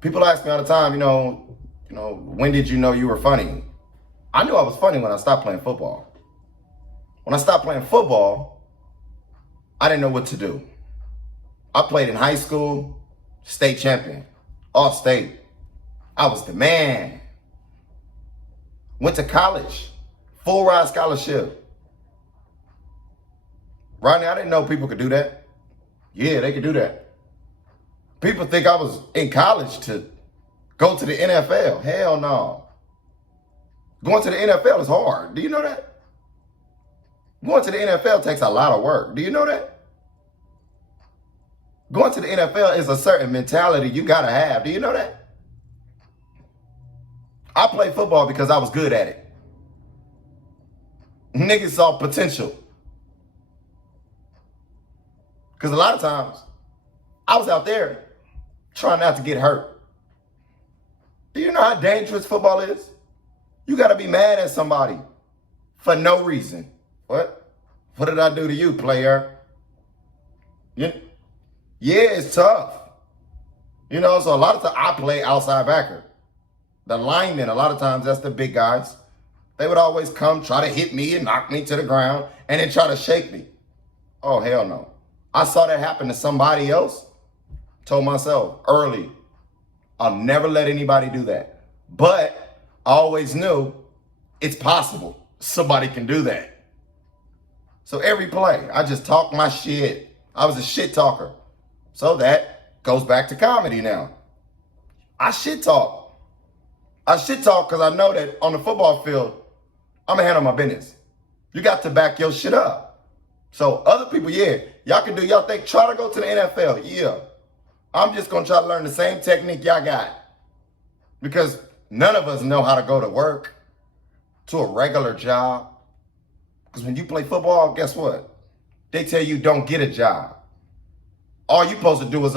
People ask me all the time, when did you know you were funny? I knew I was funny when I stopped playing football. When I stopped playing football, I didn't know what to do. I played in high school, state champion, all state. I was the man. Went to college, full ride scholarship. Rodney, I didn't know people could do that. Yeah, they could do that. People think I was in college to go to the NFL. Hell no. Going to the NFL is hard. Do you know that? Going to the NFL takes a lot of work. Do you know that? Going to the NFL is a certain mentality you got to have. Do you know that? I played football because I was good at it. Niggas saw potential. Because a lot of times, I was out there trying not to get hurt. Do you know how dangerous football is? You got to be mad at somebody for no reason. What? What did I do to you, player? Yeah, it's tough. So a lot of times I play outside backer. The linemen, a lot of times that's the big guys. They would always come try to hit me and knock me to the ground and then try to shake me. Oh, hell no. I saw that happen to somebody else. Told myself early, I'll never let anybody do that. But I always knew it's possible. Somebody can do that. So every play, I just talk my shit. I was a shit talker. So that goes back to comedy now. I shit talk. I shit talk because I know that on the football field, I'm going to handle my business. You got to back your shit up. So other people, y'all can do y'all thing. Try to go to the NFL. Yeah. I'm just going to try to learn the same technique y'all got. Because none of us know how to go to work, to a regular job. Because when you play football, guess what? They tell you don't get a job. All you're supposed to do is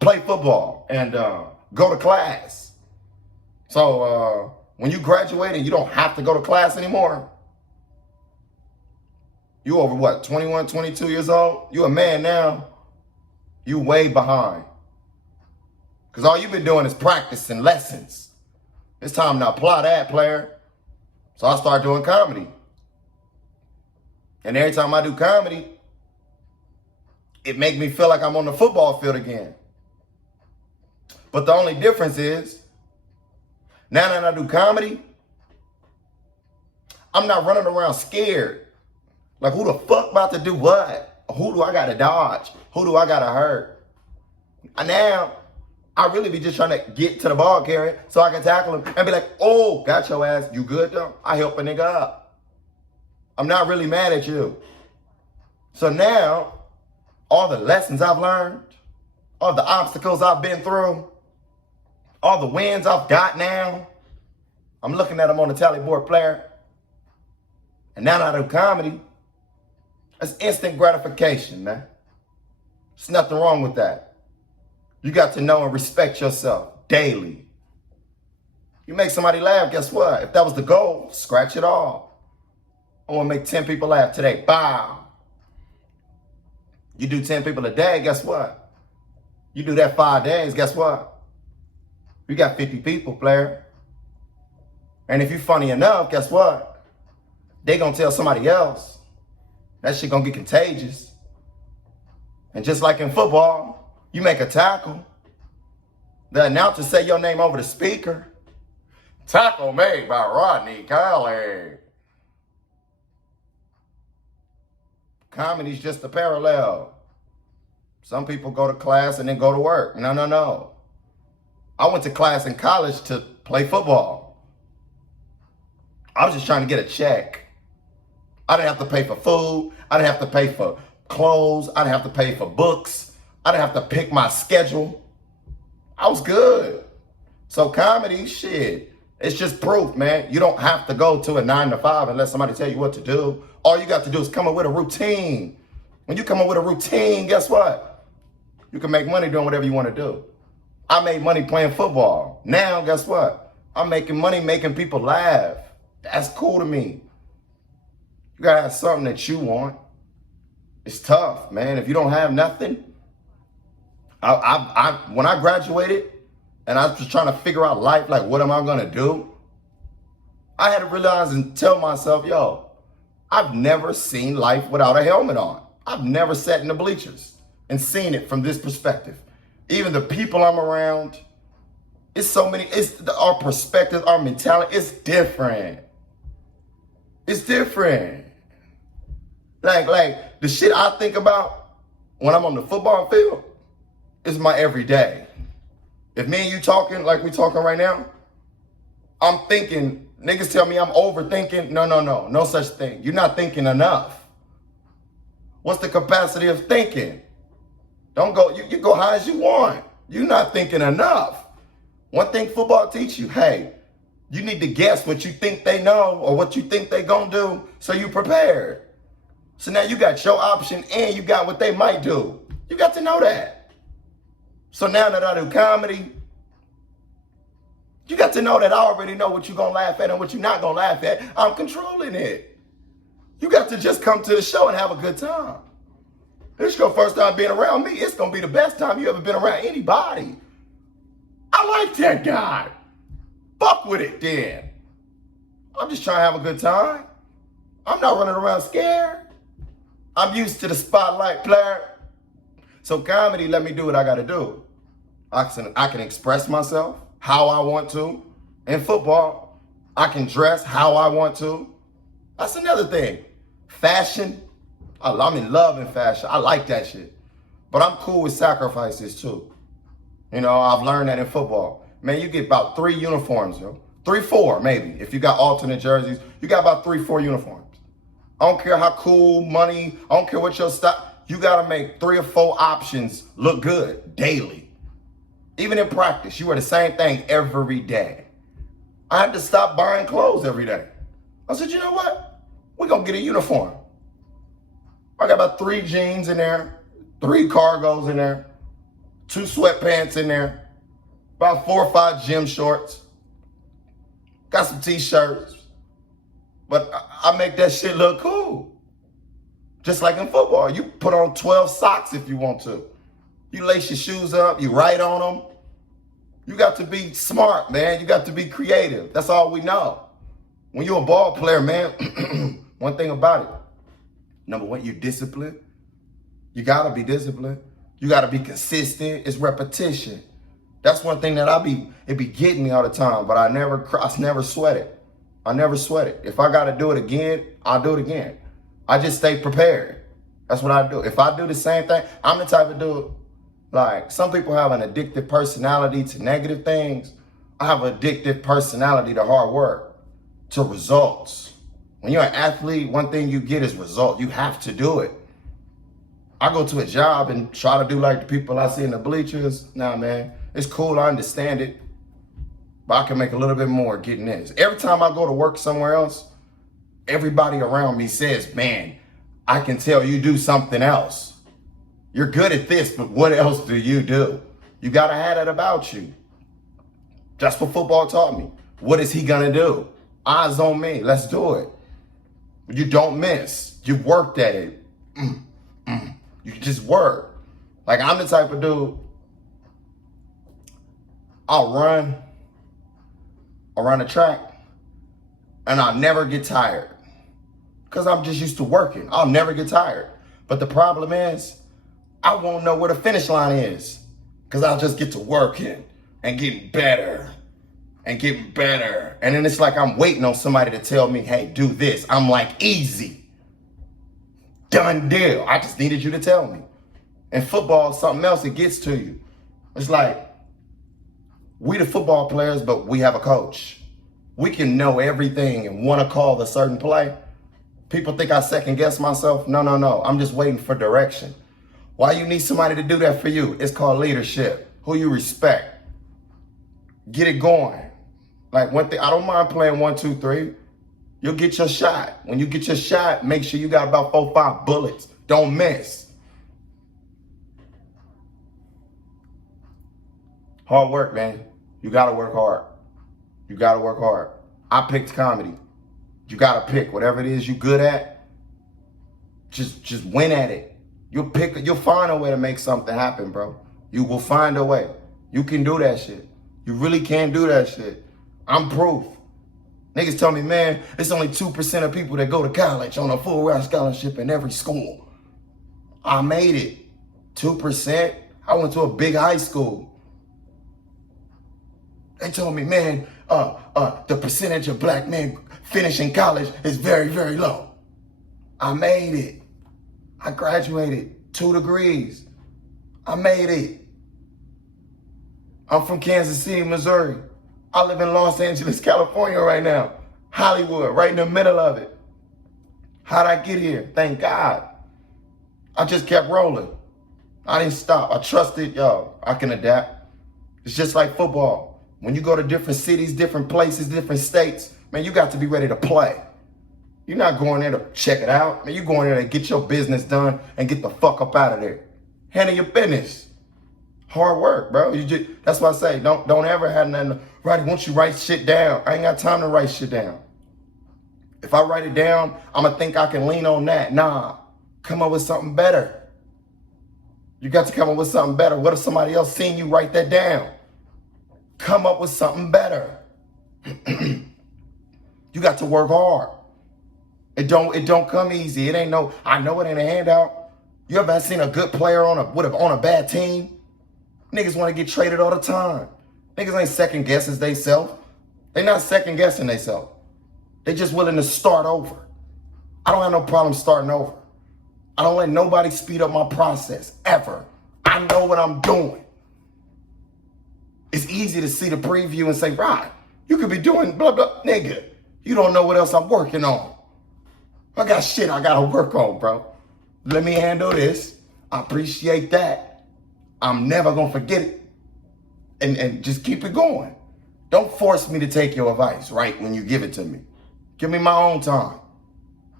play football and go to class. So when you graduate and you don't have to go to class anymore, you over 21, 22 years old? You a man now. You way behind. Because all you've been doing is practicing lessons. It's time to apply that, player. So I started doing comedy. And every time I do comedy, it makes me feel like I'm on the football field again. But the only difference is, now that I do comedy, I'm not running around scared. Like, who the fuck about to do what? Who do I got to dodge? Who do I got to hurt? And now, I really be just trying to get to the ball carrier so I can tackle him and be like, oh, got your ass. You good, though? I help a nigga up. I'm not really mad at you. So now, all the lessons I've learned, all the obstacles I've been through, all the wins I've got now, I'm looking at them on the tally board, player. And now that I do comedy, it's instant gratification, man. There's nothing wrong with that. You got to know and respect yourself daily. You make somebody laugh, guess what? If that was the goal, scratch it off. I want to make 10 people laugh today. Bow. You do 10 people a day, guess what? You do that 5 days, guess what? You got 50 people, player. And if you're funny enough, guess what? They gonna tell somebody else. That shit gonna get contagious. And just like in football, you make a tackle. The announcer say your name over the speaker. Tackle made by Rodney Colley. Comedy's just a parallel. Some people go to class and then go to work. No. I went to class in college to play football. I was just trying to get a check. I didn't have to pay for food. I didn't have to pay for clothes. I didn't have to pay for books. I didn't have to pick my schedule. I was good. So comedy, shit, it's just proof, man. You don't have to go to a 9 to 5 unless somebody tell you what to do. All you got to do is come up with a routine. When you come up with a routine, guess what? You can make money doing whatever you want to do. I made money playing football. Now, guess what? I'm making money making people laugh. That's cool to me. You gotta have something that you want. It's tough, man. If you don't have nothing, when I graduated, and I was just trying to figure out life, like, what am I gonna do? I had to realize and tell myself, yo, I've never seen life without a helmet on. I've never sat in the bleachers and seen it from this perspective. Even the people I'm around, it's so many, our perspective, our mentality, it's different. It's different. Like the shit I think about when I'm on the football field is my everyday. If me and you talking like we talking right now, I'm thinking, niggas tell me I'm overthinking. No such thing. You're not thinking enough. What's the capacity of thinking? Don't go, you go high as you want. You're not thinking enough. One thing football teach you, hey, you need to guess what you think they know or what you think they gonna do so you prepared. So now you got your option and you got what they might do. You got to know that. So now that I do comedy, you got to know that I already know what you're gonna laugh at and what you're not gonna laugh at. I'm controlling it. You got to just come to the show and have a good time. This is your first time being around me. It's gonna be the best time you ever been around anybody. I like that guy. Fuck with it then. I'm just trying to have a good time. I'm not running around scared. I'm used to the spotlight, player. So comedy let me do what I gotta do. I can express myself how I want to. In football, I can dress how I want to. That's another thing. Fashion, I'm in love in fashion. I like that shit. But I'm cool with sacrifices too. You know, I've learned that in football. Man, you get about 3 uniforms, yo. 3, 4 maybe. If you got alternate jerseys, you got about 3, 4 uniforms. I don't care how cool, money, I don't care what your style. You gotta make 3 or 4 options look good daily. Even in practice, you wear the same thing every day. I had to stop buying clothes every day. I said, you know what? We're gonna get a uniform. I got about 3 jeans in there, 3 cargos in there, 2 sweatpants in there, about 4 or 5 gym shorts, got some t-shirts, but I make that shit look cool. Just like in football, you put on 12 socks if you want to. You lace your shoes up, you write on them. You got to be smart, man. You got to be creative. That's all we know. When you're a ball player, man, one thing about it, number one, you're disciplined. You gotta be disciplined. You gotta be consistent. It's repetition. That's one thing that it be getting me all the time, but I never sweat it. I never sweat it. If I gotta do it again, I'll do it again. I just stay prepared. That's what I do. If I do the same thing, I'm the type of dude, like some people have an addictive personality to negative things. I have an addictive personality to hard work, to results. When you're an athlete, one thing you get is results. You have to do it. I go to a job and try to do like the people I see in the bleachers. Nah, man, it's cool, I understand it, but I can make a little bit more getting this. Every time I go to work somewhere else, everybody around me says, man, I can tell you do something else. You're good at this, but what else do you do? You gotta have that about you. That's what football taught me. What is he gonna do? Eyes on me, let's do it. You don't miss. You worked at it. You just work. Like I'm the type of dude, I'll run around the track and I'll never get tired because I'm just used to working. I'll never get tired. But the problem is, I won't know where the finish line is because I'll just get to working and getting better and getting better. And then it's like I'm waiting on somebody to tell me, hey, do this. I'm like, easy. Done deal. I just needed you to tell me. In football, something else, it gets to you. It's like, we the football players, but we have a coach. We can know everything and want to call a certain play. People think I second guess myself. No. I'm just waiting for direction. Why you need somebody to do that for you? It's called leadership. Who you respect. Get it going. Like one thing, I don't mind playing 1, 2, 3. You'll get your shot. When you get your shot, make sure you got about 4, 5 bullets. Don't miss. Hard work, man. You gotta work hard. You gotta work hard. I picked comedy. You gotta pick whatever it is you good at. Just win at it. You'll find a way to make something happen, bro. You will find a way. You can do that shit. You really can't do that shit. I'm proof. Niggas tell me, man, it's only 2% of people that go to college on a full ride scholarship in every school. I made it. 2%. I went to a big high school. They told me, man, the percentage of black men finishing college is very, very low. I made it. I graduated 2 degrees. I made it. I'm from Kansas City, Missouri. I live in Los Angeles, California right now. Hollywood, right in the middle of it. How'd I get here? Thank God. I just kept rolling. I didn't stop. I trusted, y'all, I can adapt. It's just like football. When you go to different cities, different places, different states, man, you got to be ready to play. You're not going there to check it out. Man, you're going there to get your business done and get the fuck up out of there. Handle your business. Hard work, bro. That's why I say, don't ever have nothing. Right, once you write shit down, I ain't got time to write shit down. If I write it down, I'm going to think I can lean on that. Nah, come up with something better. You got to come up with something better. What if somebody else seen you write that down? Come up with something better. You got to work hard. It don't come easy. It ain't no, I know it ain't a handout. You ever seen a good player on a bad team? Niggas want to get traded all the time. Niggas ain't second guessing theyself. They not second guessing theyself. They just willing to start over. I don't have no problem starting over. I don't let nobody speed up my process, ever. I know what I'm doing. It's easy to see the preview and say, right, you could be doing blah, blah. Nigga, you don't know what else I'm working on. I got shit I gotta work on, bro. Let me handle this. I appreciate that. I'm never gonna forget it. And just keep it going. Don't force me to take your advice right when you give it to me. Give me my own time.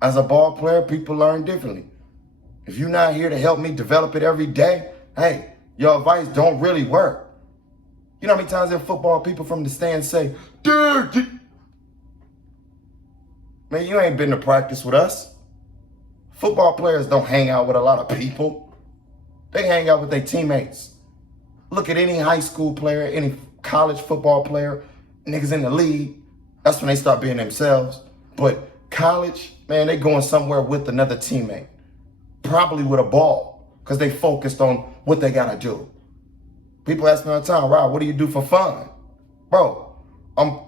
As a ball player, people learn differently. If you're not here to help me develop it every day, hey, your advice don't really work. You know how many times in football people from the stands say, dude, man, you ain't been to practice with us. Football players don't hang out with a lot of people. They hang out with their teammates. Look at any high school player, any college football player, niggas in the league. That's when they start being themselves. But college, man, they going somewhere with another teammate. Probably with a ball, because they focused on what they got to do. People ask me all the time, Rob, what do you do for fun? Bro,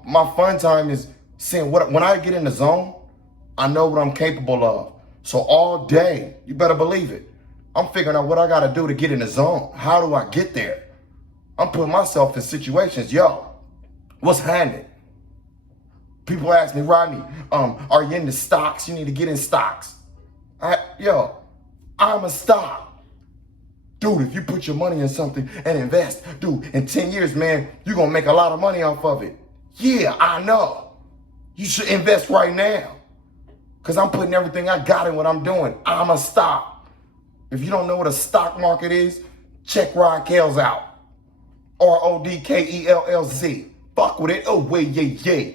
my fun time is seeing when I get in the zone, I know what I'm capable of. So all day, you better believe it, I'm figuring out what I got to do to get in the zone. How do I get there? I'm putting myself in situations, yo, what's happening? People ask me, Rodney, are you into stocks? You need to get in stocks. I'm a stock. Dude, if you put your money in something and invest, dude, in 10 years, man, you're going to make a lot of money off of it. Yeah, I know. You should invest right now. Because I'm putting everything I got in what I'm doing. I'm a stock. If you don't know what a stock market is, check Rod Kells out. RODKELLZ. Fuck with it. Oh, wait, yeah.